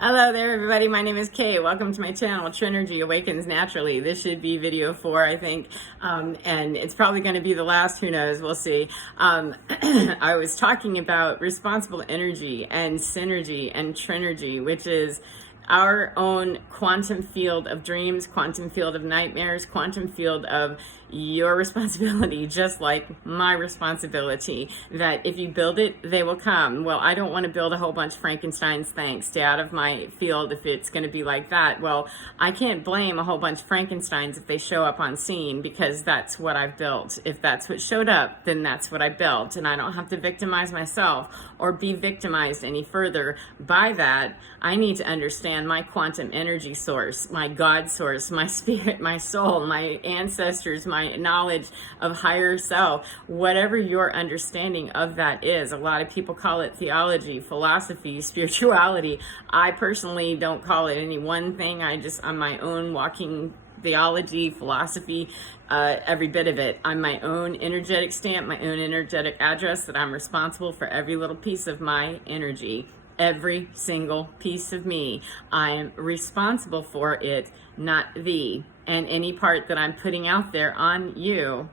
Hello there, everybody. My name is Kay. Welcome to my channel, Trinergy Awakens Naturally. This should be video 4, I think, and it's probably going to be the last. Who knows? We'll see. I was talking about responsible energy and synergy and Trinergy, which is our own quantum field of dreams, quantum field of nightmares, quantum field of your responsibility, just like my responsibility, that if you build it, they will come. Well, I don't want to build a whole bunch of Frankensteins, thanks. Stay out of my field if it's going to be like that. Well, I can't blame a whole bunch of Frankensteins if they show up on scene, because that's what I've built. If that's what showed up, then that's what I built, and I don't have to victimize myself or be victimized any further by that. I need to understand my quantum energy source, my God source, my spirit, my soul, my ancestors, my knowledge of higher self, whatever your understanding of that is. A lot of people call it theology, philosophy, spirituality. I personally don't call it any one thing. I'm my own walking theology, philosophy, every bit of it. I'm my own energetic stamp, my own energetic address, that I'm responsible for every little piece of my energy. Every single piece of me, I'm responsible for it, not thee. And any part that I'm putting out there on you,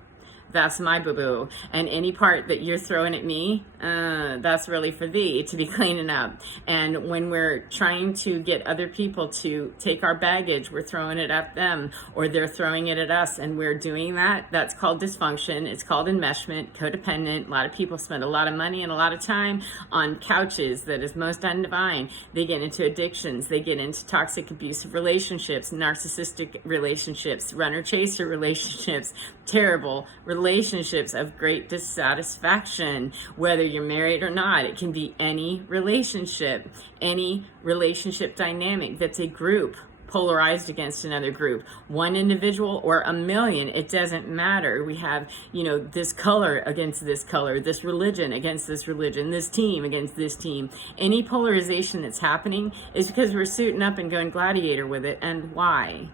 that's my boo-boo. And any part that you're throwing at me, that's really for thee to be cleaning up. And when we're trying to get other people to take our baggage, we're throwing it at them, or they're throwing it at us, and we're doing that. That's called dysfunction. It's called enmeshment, codependent. A lot of people spend a lot of money and a lot of time on couches that is most undivine. They get into addictions. They get into toxic, abusive relationships, narcissistic relationships, runner-chaser relationships, terrible relationships of great dissatisfaction, whether you're married or not. It can be any relationship dynamic that's a group polarized against another group, one individual or a million. It doesn't matter. We have, this color against this color, this religion against this religion, this team against this team. Any polarization that's happening is because we're suiting up and going gladiator with it. And why?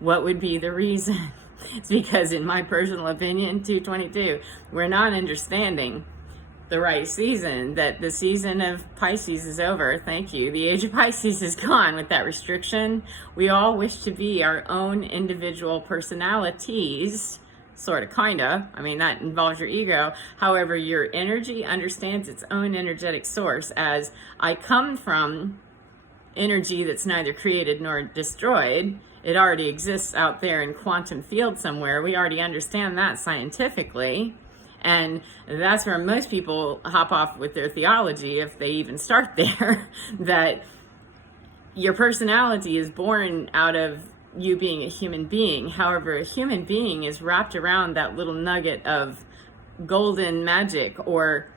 What would be the reason? It's because, in my personal opinion, 222, we're not understanding the right season, that the season of Pisces is over. Thank you. The age of Pisces is gone with that restriction. We all wish to be our own individual personalities, sort of, kind of. I mean, that involves your ego. However, your energy understands its own energetic source as, I come from energy that's neither created nor destroyed. It already exists out there in quantum field somewhere. We already understand that scientifically. And that's where most people hop off with their theology, if they even start there, that your personality is born out of you being a human being. However, a human being is wrapped around that little nugget of golden magic or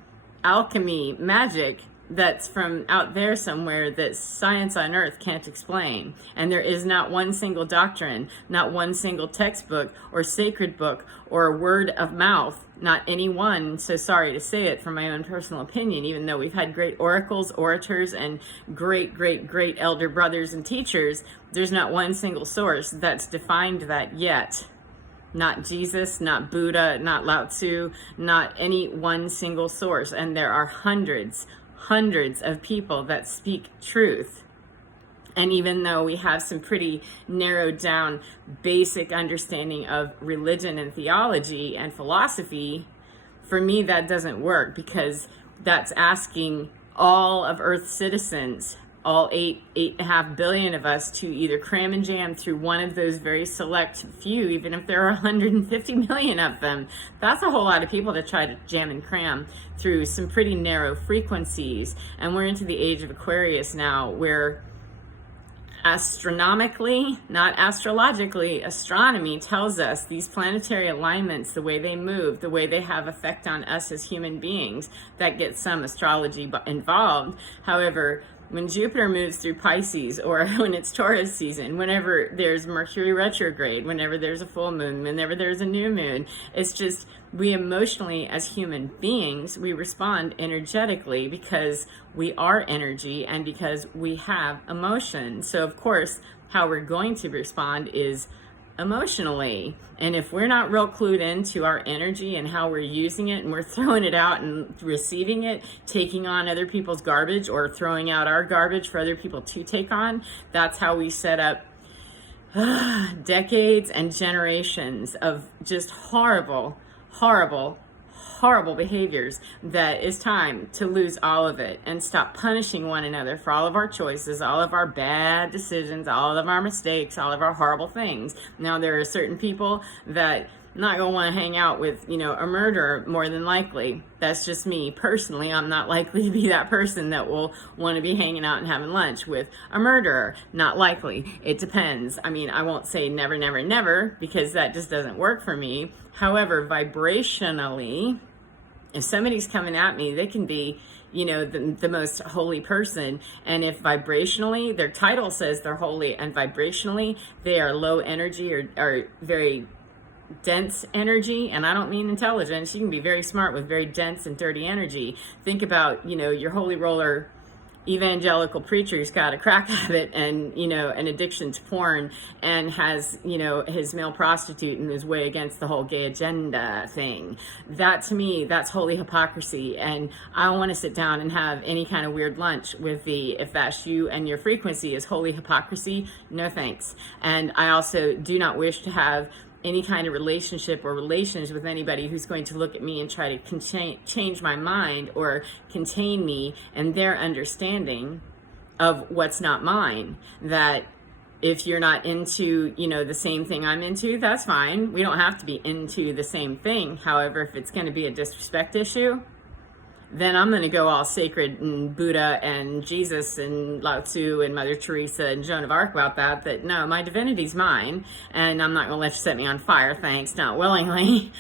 alchemy magic that's from out there somewhere that science on earth can't explain. And there is not one single doctrine, not one single textbook or sacred book or word of mouth, not any one, so sorry to say it from my own personal opinion, even though we've had great oracles, orators, and great elder brothers and teachers, there's not one single source that's defined that yet. Not Jesus, not Buddha, not Lao Tzu, not any one single source. And there are hundreds of people that speak truth. And even though we have some pretty narrowed down basic understanding of religion and theology and philosophy, for me that doesn't work, because that's asking all of Earth's citizens, all 8.5 billion of us, to either cram and jam through one of those very select few, even if there are 150 million of them. That's a whole lot of people to try to jam and cram through some pretty narrow frequencies. And we're into the age of Aquarius now, where astronomically, not astrologically, astronomy tells us these planetary alignments, the way they move, the way they have effect on us as human beings, that gets some astrology involved. However, when Jupiter moves through Pisces, or when it's Taurus season, whenever there's Mercury retrograde, whenever there's a full moon, whenever there's a new moon, it's just, we emotionally, as human beings, we respond energetically because we are energy and because we have emotion. So of course, how we're going to respond is emotionally. And if we're not real clued into our energy and how we're using it, and we're throwing it out and receiving it, taking on other people's garbage or throwing out our garbage for other people to take on, that's how we set up decades and generations of just horrible, horrible, horrible behaviors, that it's time to lose all of it and stop punishing one another for all of our choices, all of our bad decisions, all of our mistakes, all of our horrible things. Now, there are certain people that not going to want to hang out with, a murderer, more than likely. That's just me personally. I'm not likely to be that person that will want to be hanging out and having lunch with a murderer. Not likely. It depends. I mean, I won't say never, never, never, because that just doesn't work for me. However, vibrationally, if somebody's coming at me, they can be, the most holy person. And if vibrationally, their title says they're holy, and vibrationally, they are low energy or very dense energy, and I don't mean intelligence. You can be very smart with very dense and dirty energy. Think about, your holy roller evangelical preacher who's got a crack habit and, an addiction to porn, and has, his male prostitute and is way against the whole gay agenda thing. That, to me, that's holy hypocrisy. And I don't want to sit down and have any kind of weird lunch with if that's you and your frequency is holy hypocrisy, no thanks. And I also do not wish to have any kind of relationship or relations with anybody who's going to look at me and try to change my mind or contain me and their understanding of what's not mine. That if you're not into, the same thing I'm into, that's fine. We don't have to be into the same thing. However, if it's going to be a disrespect issue, then I'm going to go all sacred and Buddha and Jesus and Lao Tzu and Mother Teresa and Joan of Arc about that no, my divinity's mine, and I'm not going to let you set me on fire, thanks, not willingly.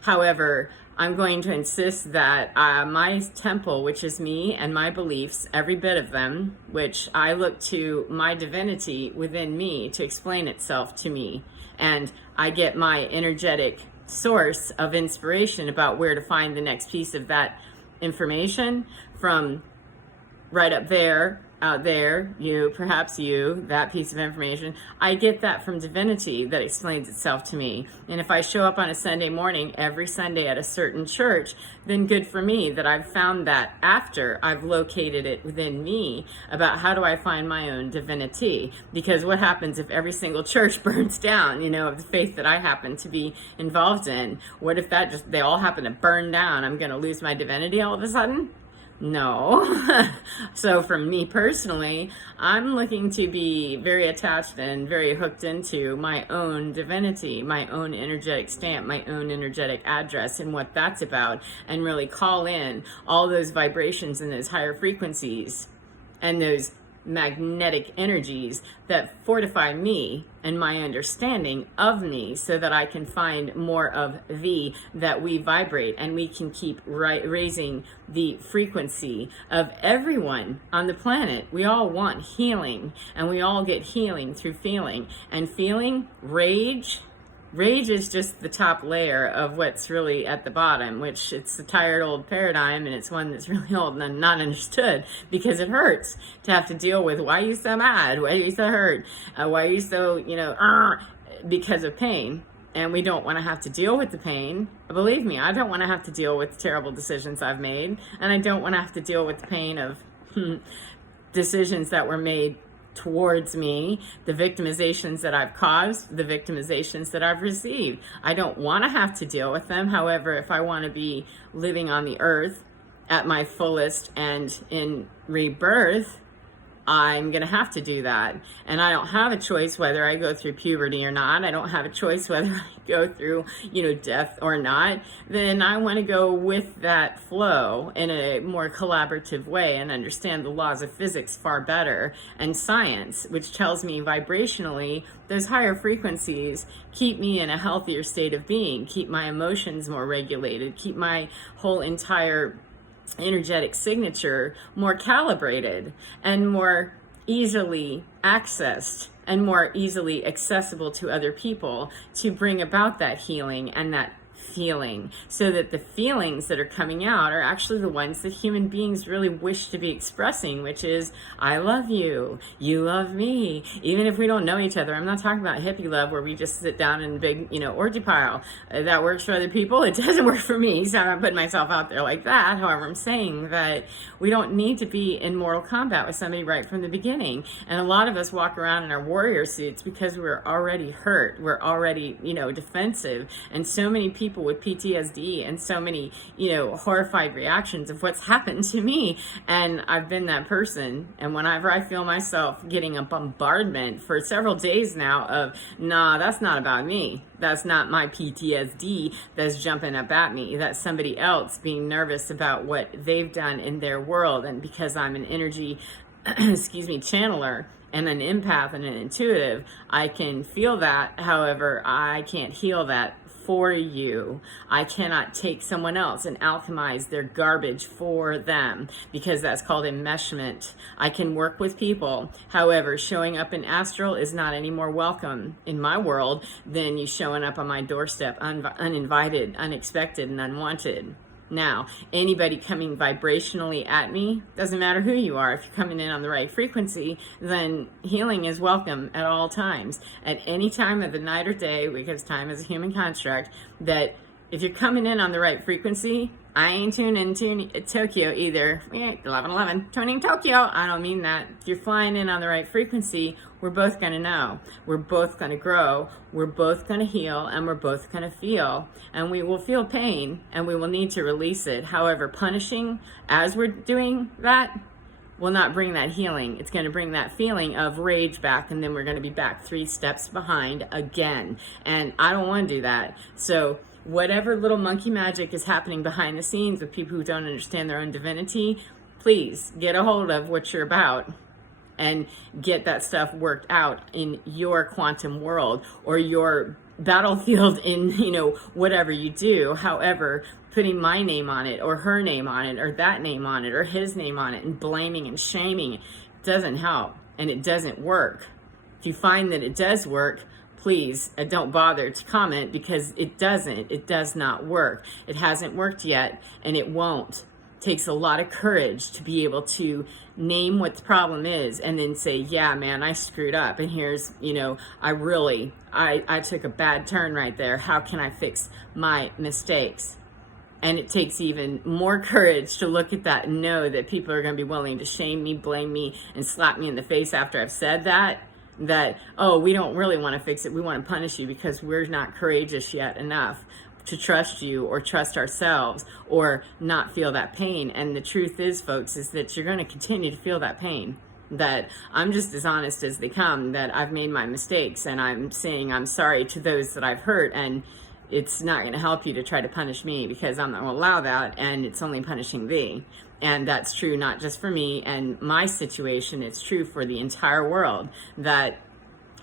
However, I'm going to insist that my temple, which is me and my beliefs, every bit of them, which I look to my divinity within me to explain itself to me, and I get my energetic source of inspiration about where to find the next piece of that information from right up there, out there, perhaps that piece of information. I get that from divinity that explains itself to me. And if I show up on a Sunday morning every Sunday at a certain church, then good for me that I've found that after I've located it within me about how do I find my own divinity. Because what happens if every single church burns down, of the faith that I happen to be involved in? What if they all happen to burn down? I'm going to lose my divinity all of a sudden? No. So for me personally, I'm looking to be very attached and very hooked into my own divinity, my own energetic stamp, my own energetic address, and what that's about, and really call in all those vibrations and those higher frequencies and those magnetic energies that fortify me and my understanding of me, so that I can find more of that we vibrate, and we can keep raising the frequency of everyone on the planet. We all want healing, and we all get healing through feeling. And feeling rage is just the top layer of what's really at the bottom, which it's a tired old paradigm, and it's one that's really old and not understood, because it hurts to have to deal with why are you so mad, why are you so hurt, why are you so, because of pain. And we don't want to have to deal with the pain. Believe me, I don't want to have to deal with the terrible decisions I've made, and I don't want to have to deal with the pain of decisions that were made towards me, the victimizations that I've caused, the victimizations that I've received. I don't want to have to deal with them. However, if I want to be living on the earth at my fullest and in rebirth, I'm going to have to do that. And I don't have a choice whether I go through puberty or not. I don't have a choice whether I go through, death or not. Then I want to go with that flow in a more collaborative way and understand the laws of physics far better, and science, which tells me vibrationally those higher frequencies keep me in a healthier state of being, keep my emotions more regulated, keep my whole entire energetic signature more calibrated and more easily accessed and more easily accessible to other people, to bring about that healing and that feeling, so that the feelings that are coming out are actually the ones that human beings really wish to be expressing, which is, I love you, you love me, even if we don't know each other. I'm not talking about hippie love where we just sit down in a big, orgy pile. That works for other people. It doesn't work for me, so I'm not putting myself out there like that. However, I'm saying that we don't need to be in mortal combat with somebody right from the beginning. And a lot of us walk around in our warrior suits because we're already hurt. We're already, defensive. And so many people with PTSD and so many, horrified reactions of what's happened to me. And I've been that person. And whenever I feel myself getting a bombardment for several days now of, nah, that's not about me. That's not my PTSD that's jumping up at me. That's somebody else being nervous about what they've done in their world. And because I'm an energy, channeler and an empath and an intuitive, I can feel that. However, I can't heal that for you. I cannot take someone else and alchemize their garbage for them, because that's called enmeshment. I can work with people. However, showing up in astral is not any more welcome in my world than you showing up on my doorstep uninvited, unexpected, and unwanted. Now, anybody coming vibrationally at me, doesn't matter who you are, if you're coming in on the right frequency, then healing is welcome at all times. At any time of the night or day, because time is a human construct, that if you're coming in on the right frequency, I ain't tuning Tokyo either. 1111, tuning Tokyo. I don't mean that. If you're flying in on the right frequency, we're both going to know. We're both going to grow. We're both going to heal, and we're both going to feel. And we will feel pain, and we will need to release it. However, punishing as we're doing that will not bring that healing. It's going to bring that feeling of rage back, and then we're going to be back 3 steps behind again. And I don't want to do that. So whatever little monkey magic is happening behind the scenes with people who don't understand their own divinity, please get a hold of what you're about and get that stuff worked out in your quantum world or your battlefield in, whatever you do. However, putting my name on it or her name on it or that name on it or his name on it and blaming and shaming doesn't help, and it doesn't work. If you find that it does work, please don't bother to comment, because it does not work. It hasn't worked yet, and it won't. It takes a lot of courage to be able to name what the problem is and then say, yeah, man, I screwed up, and here's, I took a bad turn right there. How can I fix my mistakes? And it takes even more courage to look at that and know that people are going to be willing to shame me, blame me, and slap me in the face after I've said that, oh, we don't really want to fix it. We want to punish you because we're not courageous yet enough to trust you or trust ourselves or not feel that pain. And the truth is, folks, is that you're going to continue to feel that pain. That I'm just as honest as they come, that I've made my mistakes, and I'm saying I'm sorry to those that I've hurt, and it's not going to help you to try to punish me, because I'm not going to allow that, and it's only punishing thee. And that's true not just for me and my situation, it's true for the entire world. That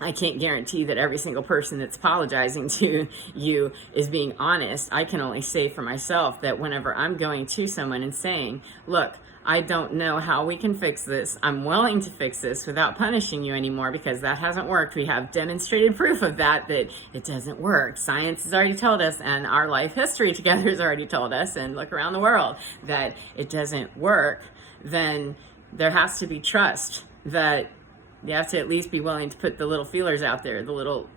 I can't guarantee that every single person that's apologizing to you is being honest. I can only say for myself that whenever I'm going to someone and saying, look, I don't know how we can fix this. I'm willing to fix this without punishing you anymore, because that hasn't worked. We have demonstrated proof of that it doesn't work. Science has already told us, and our life history together has already told us, and look around the world, that it doesn't work. Then there has to be trust, that you have to at least be willing to put the little feelers out there, the little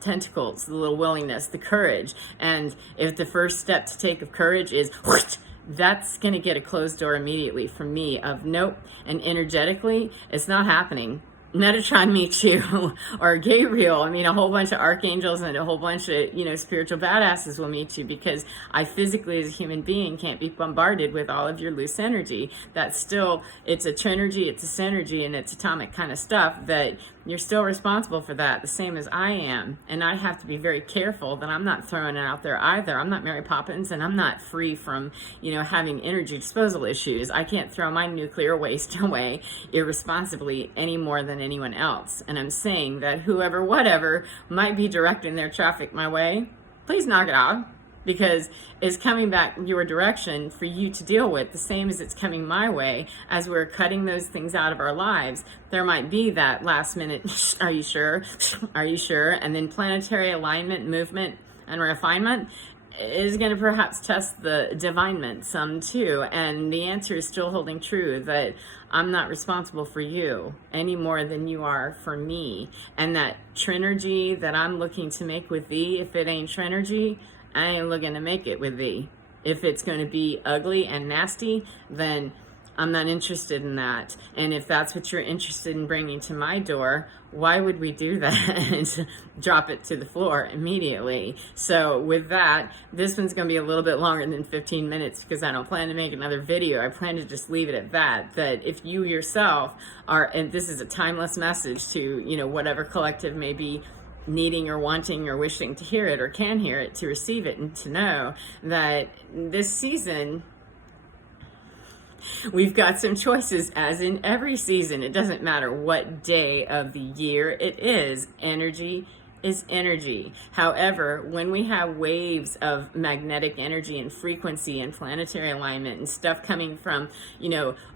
tentacles, the little willingness, the courage. And if the first step to take of courage is whoosh, that's going to get a closed door immediately from me of nope. And energetically, it's not happening. Metatron meets you, or Gabriel. I mean, a whole bunch of archangels and a whole bunch of, spiritual badasses will meet you, because I physically, as a human being, can't be bombarded with all of your loose energy. That's still, it's a trinergy, it's a synergy, and it's atomic kind of stuff that you're still responsible for that, the same as I am. And I have to be very careful that I'm not throwing it out there either. I'm not Mary Poppins, and I'm not free from, having energy disposal issues. I can't throw my nuclear waste away irresponsibly any more than anyone else. And I'm saying that whoever, whatever, might be directing their traffic my way, please knock it off, because it's coming back your direction for you to deal with, the same as it's coming my way as we're cutting those things out of our lives. There might be that last minute, are you sure? Are you sure? And then planetary alignment, movement, and refinement. is going to perhaps test the divinement some too. And the answer is still holding true, that I'm not responsible for you any more than you are for me. And that trinergy that I'm looking to make with thee, if it ain't trinergy, I ain't looking to make it with thee. If it's going to be ugly and nasty, then I'm not interested in that. And if that's what you're interested in bringing to my door, why would we do that? Drop it to the floor immediately. So with that, this one's going to be a little bit longer than 15 minutes because I don't plan to make another video. I plan to just leave it at that. That if you yourself are, and this is a timeless message to, whatever collective may be needing or wanting or wishing to hear it or can hear it, to receive it and to know that this season, we've got some choices, as in every season. It doesn't matter what day of the year it is. Energy is energy. However, when we have waves of magnetic energy and frequency and planetary alignment and stuff coming from,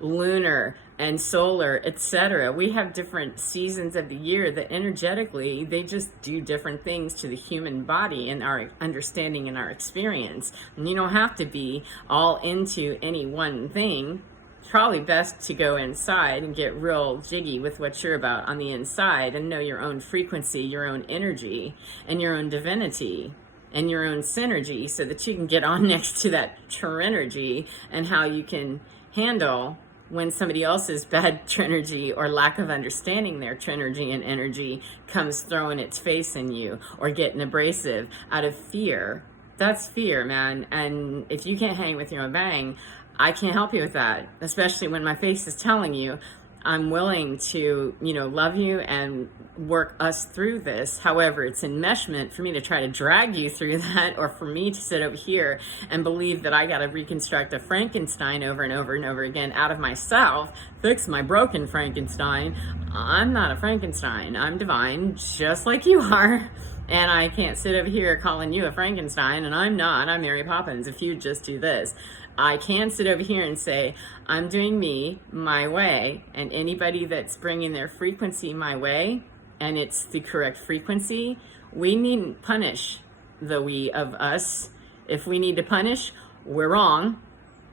lunar and solar, etc., we have different seasons of the year that energetically, they just do different things to the human body and our understanding and our experience. And you don't have to be all into any one thing. It's probably best to go inside and get real jiggy with what you're about on the inside and know your own frequency, your own energy, and your own divinity and your own synergy, so that you can get on next to that trinergy and how you can handle when somebody else's bad trinergy or lack of understanding their trinergy and energy comes throwing its face in you or getting abrasive out of fear. That's fear, man. And if you can't hang with your own bang, I can't help you with that, especially when my face is telling you I'm willing to, love you and work us through this. However, it's enmeshment for me to try to drag you through that, or for me to sit over here and believe that I got to reconstruct a Frankenstein over and over and over again out of myself, fix my broken Frankenstein. I'm not a Frankenstein. I'm divine, just like you are. And I can't sit over here calling you a Frankenstein, and I'm not. I'm Mary Poppins if you just do this. I can sit over here and say, I'm doing me, my way, and anybody that's bringing their frequency my way, and it's the correct frequency, we needn't punish the we of us. If we need to punish, we're wrong.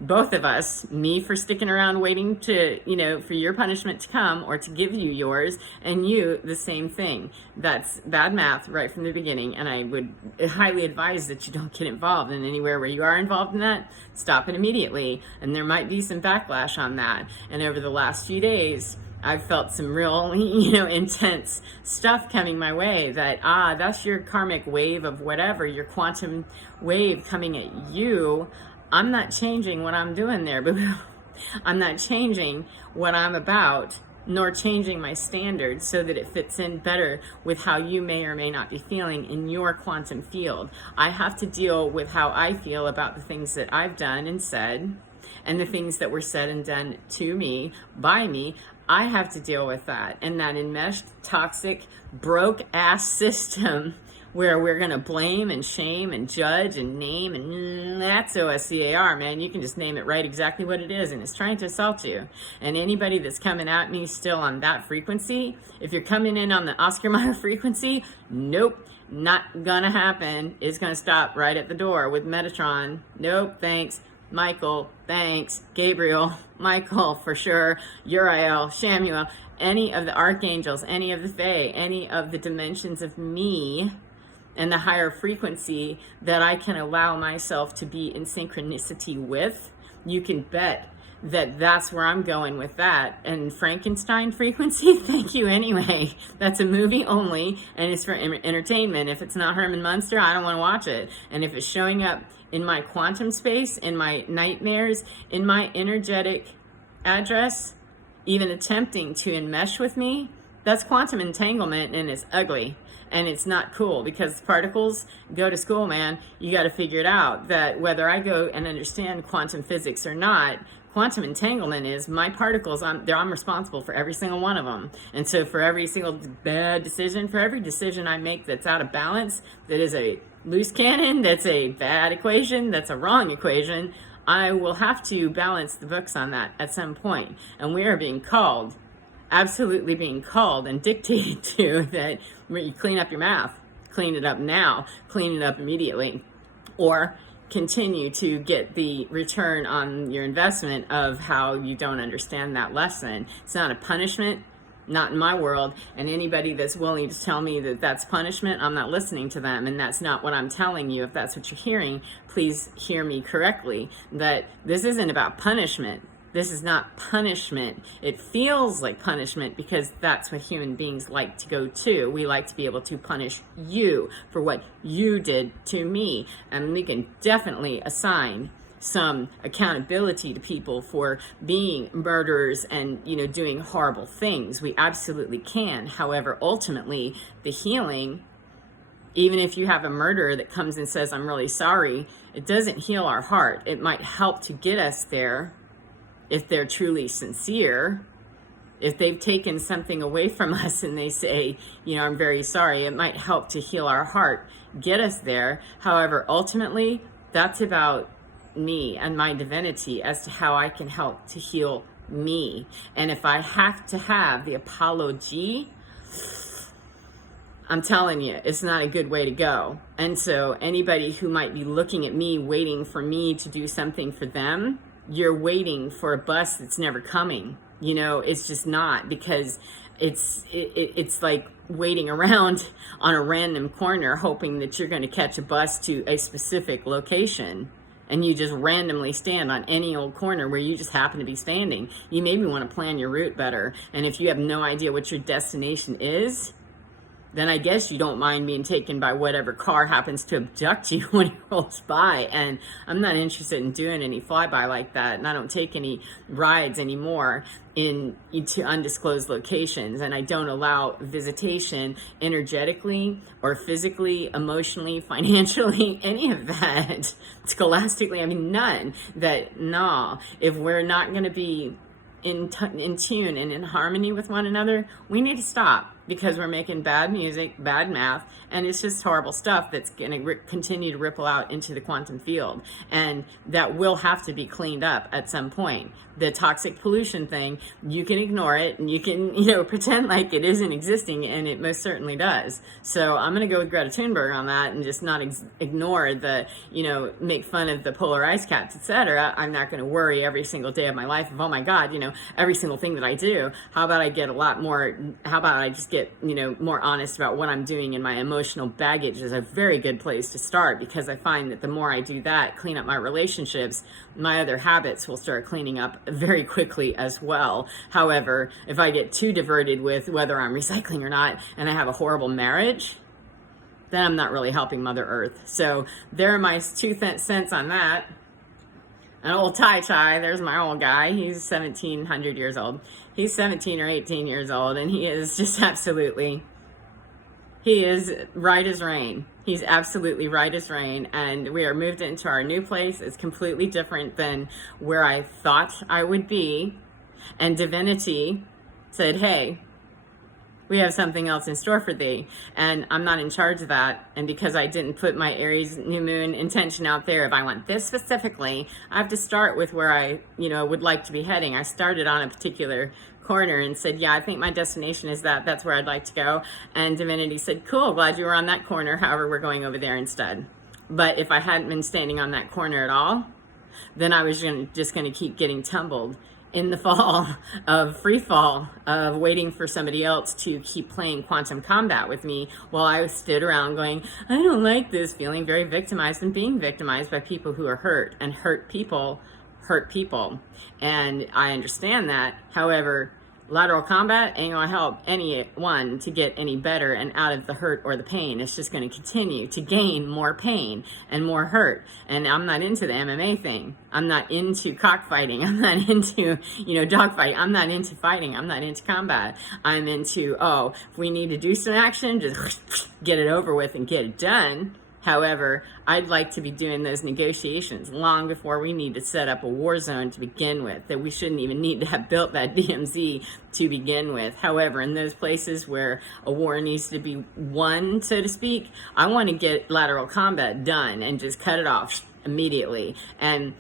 Both of us, me for sticking around waiting to, for your punishment to come or to give you yours, and you the same thing. That's bad math right from the beginning, and I would highly advise that you don't get involved in anywhere where you are involved in that. Stop it immediately, and there might be some backlash on that. And over the last few days, I've felt some real, intense stuff coming my way that, that's your karmic wave of whatever, your quantum wave coming at you. I'm not changing what I'm doing there, but I'm not changing what I'm about, nor changing my standards so that it fits in better with how you may or may not be feeling in your quantum field. I have to deal with how I feel about the things that I've done and said, and the things that were said and done to me, by me. I have to deal with that. And that enmeshed, toxic, broke-ass system where we're going to blame and shame and judge and name, and that's OSCAR, man. You can just name it right exactly what it is, and it's trying to assault you. And anybody that's coming at me still on that frequency, if you're coming in on the Oscar Mayer frequency, nope, not gonna happen. It's gonna stop right at the door with Metatron. Nope, thanks. Michael, thanks. Gabriel, Michael, for sure. Uriel, Shamuel, any of the archangels, any of the fae, any of the dimensions of me and the higher frequency that I can allow myself to be in synchronicity with, you can bet that that's where I'm going with that. And Frankenstein frequency, thank you anyway. That's a movie only, and it's for entertainment. If it's not Herman Munster, I don't want to watch it. And if it's showing up in my quantum space, in my nightmares, in my energetic address, even attempting to enmesh with me, that's quantum entanglement, and it's ugly. And it's not cool, because particles go to school, man. You got to figure it out, that whether I go and understand quantum physics or not, quantum entanglement is my particles. I'm responsible for every single one of them. And so for every single bad decision, for every decision I make that's out of balance, that is a loose cannon, that's a bad equation, that's a wrong equation, I will have to balance the books on that at some point. And we are being called, absolutely being called and dictated to, that you clean up your math. Clean it up now. Clean it up immediately. or continue to get the return on your investment of how you don't understand that lesson. It's not a punishment, not in my world, and anybody that's willing to tell me that that's punishment, I'm not listening to them, and that's not what I'm telling you. If that's what you're hearing, please hear me correctly, that this isn't about punishment. This is not punishment. It feels like punishment because that's what human beings like to go to. We like to be able to punish you for what you did to me. And we can definitely assign some accountability to people for being murderers and, you know, doing horrible things. We absolutely can. However, ultimately, the healing, even if you have a murderer that comes and says, I'm really sorry, it doesn't heal our heart. It might help to get us there if they're truly sincere. If they've taken something away from us and they say, you know, I'm very sorry, it might help to heal our heart, get us there. However, ultimately, that's about me and my divinity as to how I can help to heal me. And if I have to have the apology, I'm telling you, it's not a good way to go. And so anybody who might be looking at me, waiting for me to do something for them, you're waiting for a bus that's never coming. You know, it's just not, because it's like waiting around on a random corner hoping that you're going to catch a bus to a specific location, and you just randomly stand on any old corner where you just happen to be standing. You maybe want to plan your route better, and if you have no idea what your destination is, then I guess you don't mind being taken by whatever car happens to abduct you when it rolls by. And I'm not interested in doing any flyby like that. And I don't take any rides anymore into undisclosed locations. And I don't allow visitation energetically or physically, emotionally, financially, any of that. Scholastically, I mean, none. That, no, if we're not going to be in tune and in harmony with one another, we need to stop, because we're making bad music, bad math, and it's just horrible stuff that's going to continue to ripple out into the quantum field, and that will have to be cleaned up at some point. The toxic pollution thing, you can ignore it and you can, you know, pretend like it isn't existing, and it most certainly does. So I'm going to go with Greta Thunberg on that and just not ignore the, you know, make fun of the polar ice caps, etc. I'm not going to worry every single day of my life of, oh my God, you know, every single thing that I do. How about I get a lot more, how about I just get, you know, more honest about what I'm doing, and my emotional baggage is a very good place to start, because I find that the more I do that, clean up my relationships, my other habits will start cleaning up very quickly as well. However, if I get too diverted with whether I'm recycling or not, and I have a horrible marriage, then I'm not really helping Mother Earth. So there are my 2 cents on that. An old Tai, there's my old guy. He's 1,700 years old. He's 17 or 18 years old, and he is just absolutely, he is right as rain. He's absolutely right as rain, and we are moved into our new place. It's completely different than where I thought I would be, and divinity said, hey, we have something else in store for thee, and I'm not in charge of that. And because I didn't put my Aries new moon intention out there, if I want this specifically, I have to start with where I, you know, would like to be heading. I started on a particular corner and said, yeah, I think my destination is that. That's where I'd like to go. And divinity said, cool, glad you were on that corner. However, we're going over there instead. But if I hadn't been standing on that corner at all, then I was just going to keep getting tumbled in the fall of free fall, of waiting for somebody else to keep playing quantum combat with me, while I stood around going, I don't like this, feeling very victimized and being victimized by people who are hurt, and hurt people hurt people. And I understand that. However, lateral combat ain't gonna help anyone to get any better and out of the hurt or the pain. It's just gonna continue to gain more pain and more hurt. And I'm not into the MMA thing. I'm not into cockfighting. I'm not into, you know, dogfighting. I'm not into fighting. I'm not into combat. I'm into, oh, if we need to do some action, just get it over with and get it done. However, I'd like to be doing those negotiations long before we need to set up a war zone to begin with, that we shouldn't even need to have built that DMZ to begin with. However, in those places where a war needs to be won, so to speak, I want to get lateral combat done and just cut it off immediately and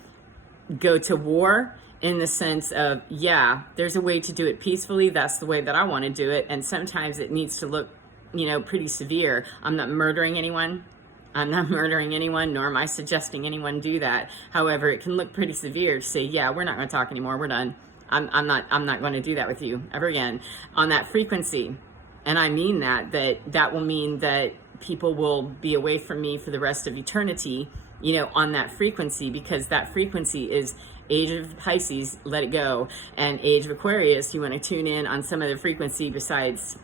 go to war in the sense of, yeah, there's a way to do it peacefully. That's the way that I want to do it. And sometimes it needs to look, you know, pretty severe. I'm not murdering anyone. I'm not murdering anyone, nor am I suggesting anyone do that. However, it can look pretty severe to say, yeah, we're not going to talk anymore. We're done. I'm not going to do that with you ever again on that frequency. And I mean that will mean that people will be away from me for the rest of eternity, on that frequency, because that frequency is age of Pisces, let it go, and age of Aquarius, you want to tune in on some other frequency besides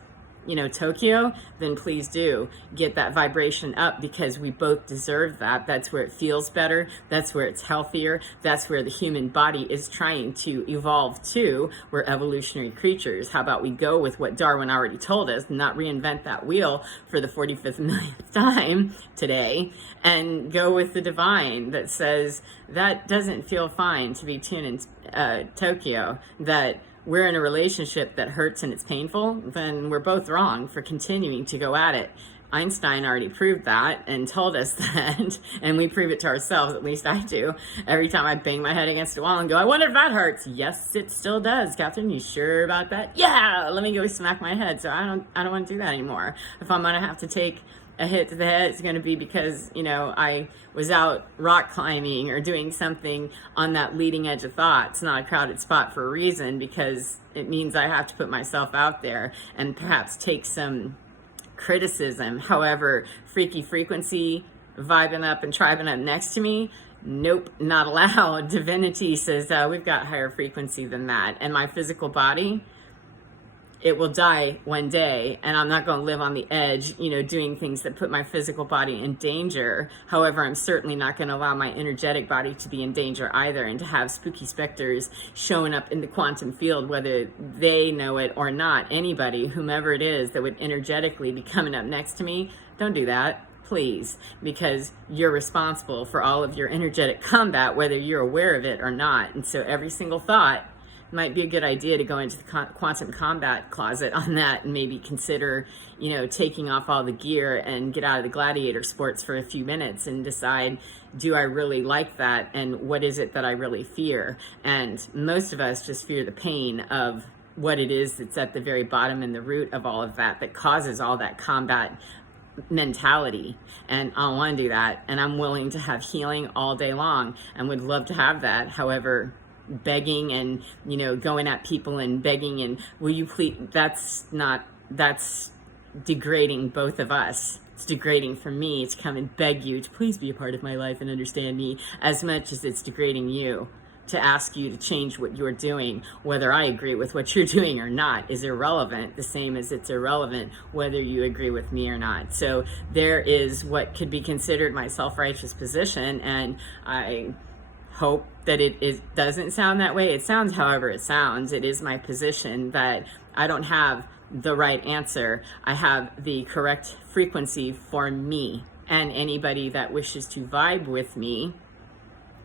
Tokyo, then please do get that vibration up, because we both deserve that. That's where it feels better. That's where it's healthier. That's where the human body is trying to evolve to. We're evolutionary creatures. How about we go with what Darwin already told us, not reinvent that wheel for the 45th millionth time today, and go with the divine that says that doesn't feel fine to be tuned in Tokyo, that we're in a relationship that hurts and it's painful, then we're both wrong for continuing to go at it. Einstein already proved that and told us that, and we prove it to ourselves, at least I do. Every time I bang my head against a wall and go, I wonder if that hurts. Yes, it still does. Catherine, you sure about that? Yeah, let me go smack my head. So I don't want to do that anymore. If I'm going to have to take a hit to the head, it's going to be because, I was out rock climbing or doing something on that leading edge of thought. It's not a crowded spot for a reason, because it means I have to put myself out there and perhaps take some criticism. However, freaky frequency, vibing up and tribing up next to me, nope, not allowed. Divinity says we've got higher frequency than that. And my physical body, it will die one day, and I'm not going to live on the edge, doing things that put my physical body in danger. However, I'm certainly not going to allow my energetic body to be in danger either, and to have spooky specters showing up in the quantum field, whether they know it or not. Anybody, whomever it is, that would energetically be coming up next to me, don't do that, please, because you're responsible for all of your energetic combat, whether you're aware of it or not. And so every single thought might be a good idea to go into the quantum combat closet on that, and maybe consider, taking off all the gear and get out of the gladiator sports for a few minutes and decide, do I really like that? And what is it that I really fear? And most of us just fear the pain of what it is that's at the very bottom and the root of all of that causes all that combat mentality. And I don't want to do that. And I'm willing to have healing all day long and would love to have that. However, begging and going at people and begging and will you please, that's degrading both of us. It's degrading for me to come and beg you to please be a part of my life and understand me, as much as it's degrading you to ask you to change what you're doing. Whether I agree with what you're doing or not is irrelevant, the same as it's irrelevant whether you agree with me or not. So there is what could be considered my self-righteous position, and I hope that it doesn't sound that way. It sounds however it sounds. It is my position that I don't have the right answer. I have the correct frequency for me, and anybody that wishes to vibe with me,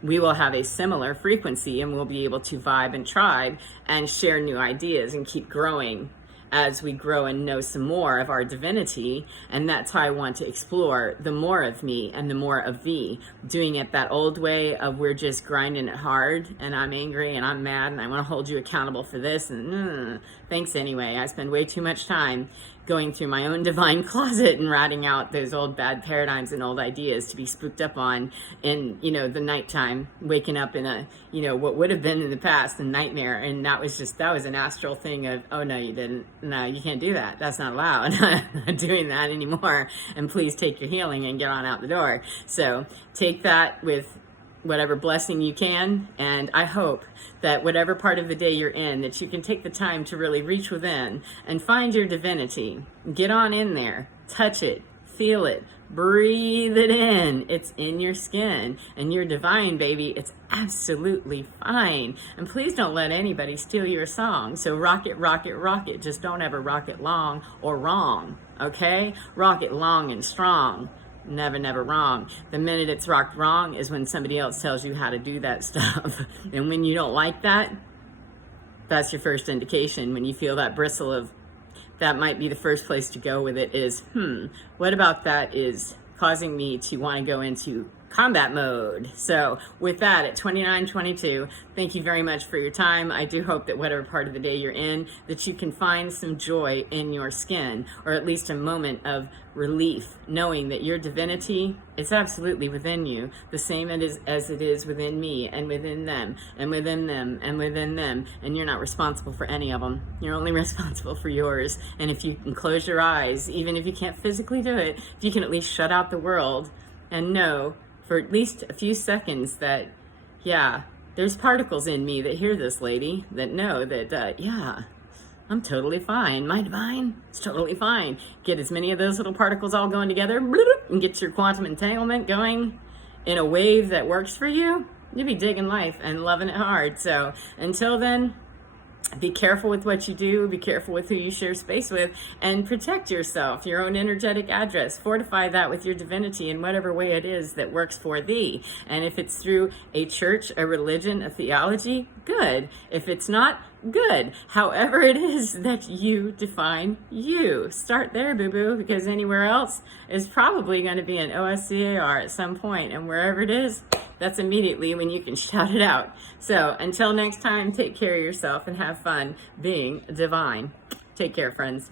we will have a similar frequency, and we'll be able to vibe and tribe and share new ideas and keep growing as we grow and know some more of our divinity. And that's how I want to explore the more of me and the more of thee. Doing it that old way of we're just grinding it hard, and I'm angry and I'm mad and I want to hold you accountable for this, and thanks anyway. I spend way too much time going through my own divine closet and ratting out those old bad paradigms and old ideas to be spooked up on in, the nighttime, waking up in a, what would have been in the past, a nightmare. And that was an astral thing of, oh, no, you didn't. No, you can't do that. That's not allowed. I'm not doing that anymore. And please take your healing and get on out the door. So take that with whatever blessing you can, and I hope that whatever part of the day you're in, that you can take the time to really reach within and find your divinity. Get on in there, touch it, feel it, breathe it in. It's in your skin, and you're divine, baby. It's absolutely fine. And please don't let anybody steal your song. So rock it, rock it, rock it. Just don't ever rock it long or wrong, okay? Rock it long and strong. Never, never wrong. The minute it's rocked wrong is when somebody else tells you how to do that stuff. And when you don't like that, that's your first indication. When you feel that bristle of, that might be the first place to go with it is, what about that is causing me to want to go into combat mode. So with that, at 29:22, thank you very much for your time. I do hope that whatever part of the day you're in, that you can find some joy in your skin, or at least a moment of relief, knowing that your divinity is absolutely within you, the same as it is within me, and within them, and within them, and within them, and you're not responsible for any of them. You're only responsible for yours. And if you can close your eyes, even if you can't physically do it, if you can at least shut out the world and know for at least a few seconds that, yeah, there's particles in me that hear this lady, that know that, yeah, I'm totally fine. My divine, it's totally fine. Get as many of those little particles all going together, and get your quantum entanglement going in a wave that works for you. You'll be digging life and loving it hard. So until then, be careful with what you do, be careful with who you share space with, and protect yourself, your own energetic address. Fortify that with your divinity in whatever way it is that works for thee. And if it's through a church, a religion, a theology, good. If it's not, good. However it is that you define you. Start there, boo-boo, because anywhere else is probably going to be an OSCAR at some point, and wherever it is, that's immediately when you can shout it out. So until next time, take care of yourself and have fun being divine. Take care, friends.